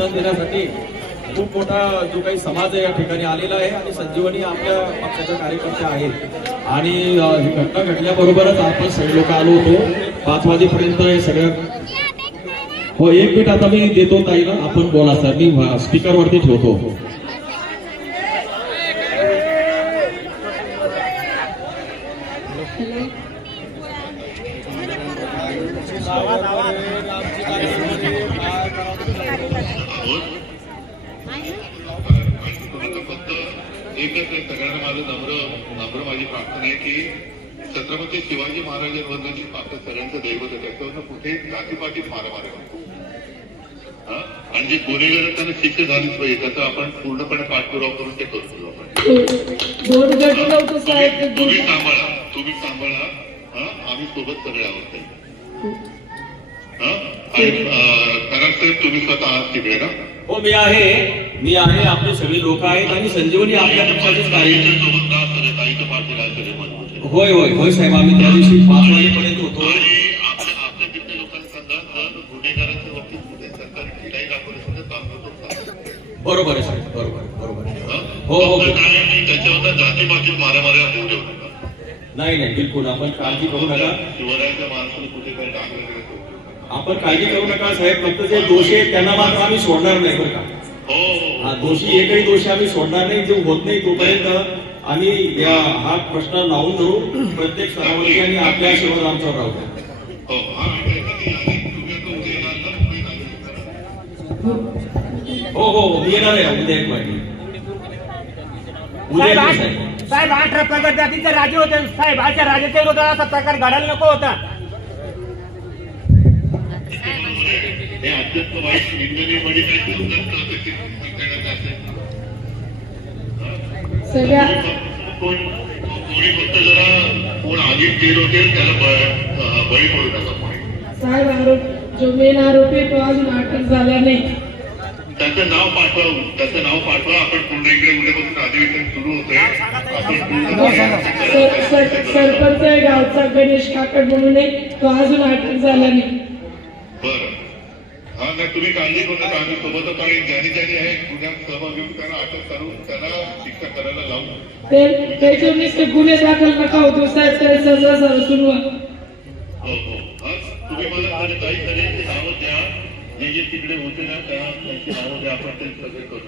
मतदान देण्यासाठी खूप मोठा जो काही समाज आहे या ठिकाणी आलेला आहे आणि संजीवनी आपल्या पक्षाच्या कार्यकर्त्या आहेत आणि ही घटना घडल्याबरोबरच आपण सगळे लोक आलो होतो 5 वाजेपर्यंत हे सगळं. हो, 1 मिनिट आता मी देतो ताईला, आपण बोला सर, मी स्पीकरवरती ठेवतो. एकच सगळ्यांना माझं नम्र माझी प्रार्थना आहे की छत्रपती शिवाजी महाराजांवरची आपल्या सगळ्यांचं दैवत आहे, त्याच्यावर कुठे जातीपातीत मारामारी आणि जे गुन्हेगार त्यांना शिक्षा झालीच पाहिजे त्याचा आपण पूर्णपणे पाठपुरावा करून ते करतो आपण. तुम्ही सांभाळा आम्ही सोबत सगळे आहोत. खराब साहेब तुम्ही स्वतः आहात तिकडे ना? हो, मी आहे आपले सगळे लोक आहेत आणि संजीवनी आपल्या पक्षाचेच कार्य सोबत ताईचं पाठीला होय होय होय साहेब, आम्ही त्या दिवशी 5 वाजेपर्यंत होतो. आणि आपल्या तिथल्या लोकांना सांगा गुन्हेगारांच्या बाबतीत कुठे सरकारी खिलाई दाखवली सुद्धा काम करतो. बरोबर आहे साहेब, बरोबर हो हो. काय त्याच्यावर जातीपातीत मारामाऱ्या होऊ देऊ नका. नाही बिलकुल, आपण काळजी करू नका. शिवरायांच्या माणसाला कुठे काही टाकलं आपण काळजी करू नका साहेब. फक्त जे दोषी आहेत त्यांना मात्र आम्ही सोडणार नाही बरं का. हा दोषी, एकही दोषी आम्ही सोडणार नाही. जो होत नाही तोपर्यंत आम्ही हा प्रश्न लावून धरू प्रत्येक स्तरावरती आणि आपल्या आशीर्वाद आमच्यावर राहू द्या. हो मी येणार आहे उद्या 1 वाजता. उद्या साहेब 8 प्रकार जातीचे राजे होते साहेब. आजच्या राजाच्या विरोधात असा प्रकार घडायला नको होता. हे अत्यंत वाईट निंदनीय कोणी फक्त जरा कोण आधीच गेल होते त्याला बळी पडू नका. साहेब जो मेन आरोपी तो अजून अटक झाला नाही. त्याचं नाव पाठवा. आपण पुन्हा इकडे उद्यापासून अधिवेशन सुरू होतंय. सरपंच गावचा गणेश काकड म्हणून तो अजून अटक झाला नाही. बरं, हा नाही तुम्ही काळजी करू नका. आम्ही सोबतच आणि ज्यांनी आहे गुन्ह्यात सहभाग घेऊन त्यांना अटक करून त्यांना शिक्षा करायला लावू. त्याच्यावर नुसते गुन्हे दाखल नका होतो साहेब, त्याला सजा सुरू. हो तुम्ही मला सगळ्यांची नावं द्या. जे तिकडे होते ना त्यांची नावं द्या. आपण ते सगळे करू.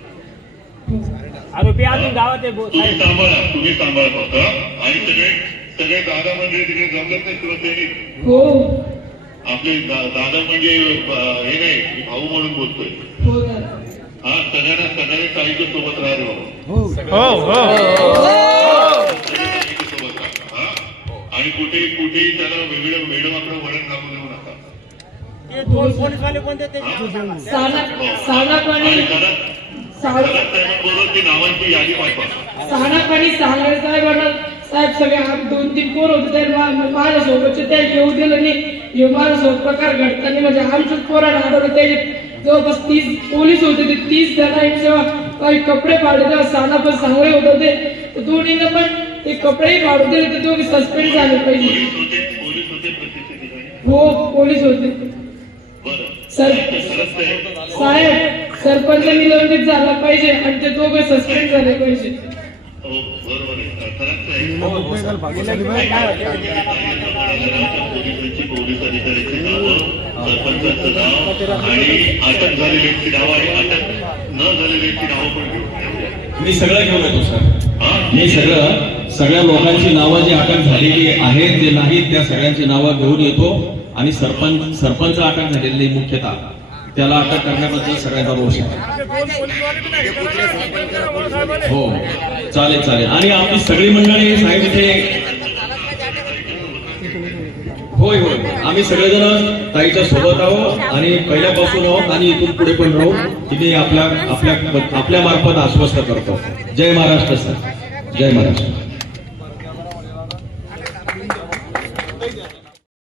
आरोपी अजून गावात तुम्ही सांभाळा फक्त. आणि सगळे दादा म्हणजे तिकडे जमलंच नाही शिवसेनेत. हो, आपले दादा म्हणजे हे नाही भाऊ म्हणून बोलतोय. हा सगळ्यांनी ताईच्या सोबत राहा सोबत राहा. आणि कुठेही त्याला वेडवाकडं वळण लागू देऊ नका. बरोबर ती नावांची यादी पाठवा. सहानापाणी सांगणार साहेबांना. साहेब सगळे 2-3 पोर होते माझ्यासोबतचे त्या येऊ दिलं नाही. माझ्यासोबत प्रकार घडताना म्हणजे आमच्याच पोराला आढळलं. त्याचे जवळपास 30 पोलीस होते. ते 30 जणांनी काही कपडे फाडले तेव्हा साना पण चांगले होत होते. दोन्हीनं पण ते कपडेही फाडून दिले. ते दोघे सस्पेंड झाले पाहिजे. हो पोलीस होते. साहेब सरपंच निलंबित झाला पाहिजे आणि ते दोघे सस्पेंड झाले पाहिजे. पोलीस अधिकाऱ्याचे नाव, सरपंचाचं नाव आणि अटक झालेल्यांची नावं आणि अटक न झालेल्यांची नावं पण घेऊन मी सगळं घेऊन येतो सर. मी सगळ्या लोकांची नावं जी अटक झालेली आहेत जे नाहीत त्या सगळ्यांची नावं घेऊन येतो आणि सरपंच अटक झालेली मुख्यतः त्याला अटक करण्याबद्दल सगळ्यांचा रोष आहे. हो चालेल. आणि आपली सगळी मंडळी साहेब इथे होय आम्ही सगळेजण ताईच्या सोबत आहोत आणि पहिल्यापासून आहोत आणि इथून पुढे पण राहू. तुम्ही आपल्या मार्फत आश्वस्त करतो. जय महाराष्ट्र सर, जय महाराष्ट्र.